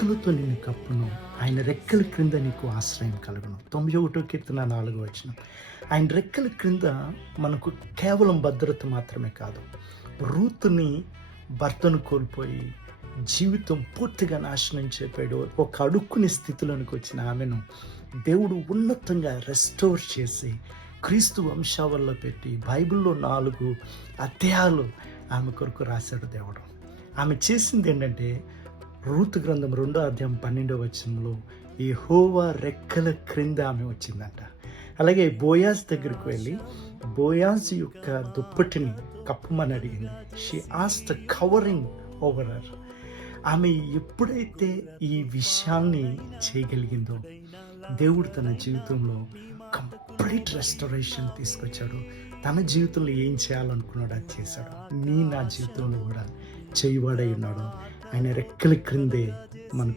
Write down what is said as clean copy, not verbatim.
రెక్కలతో నిన్ను కప్పును, ఆయన రెక్కల క్రింద నీకు ఆశ్రయం కలుగును. 91 కీర్తన 4 ఆయన రెక్కల క్రింద మనకు కేవలం భద్రత మాత్రమే కాదు, రూతుని భర్తను కోల్పోయి జీవితం పూర్తిగా నాశనం చేపాడు, ఒక అడుక్కునే స్థితిలోనికి వచ్చిన ఆమెను దేవుడు ఉన్నతంగా రెస్టోర్ చేసి క్రీస్తు వంశావల్లో పెట్టి బైబిల్లో 4 అధ్యాయాలు ఆమె కొరకు రాశాడు దేవుడు. ఆమె చేసింది ఏంటంటే, రూతు గ్రంథం 2:12 యెహోవా రెక్కల క్రింద ఆమె వచ్చిందంట. అలాగే బోయాజ్ దగ్గరికి వెళ్ళి బోయాజ్ యొక్క దుప్పటిని కప్పమని అడిగింది. She asked the covering over her. ఆమె ఎప్పుడైతే ఈ విషయాన్ని చేయగలిగిందో, దేవుడు తన జీవితంలో కంప్లీట్ రెస్టరేషన్ తీసుకొచ్చాడు. తన జీవితంలో ఏం చేయాలనుకున్నాడో అది చేశాడు. నా జీవితంలో కూడా చేయవాడై ఉన్నాడు. ఆయన రెక్కల క్రిందే మనకు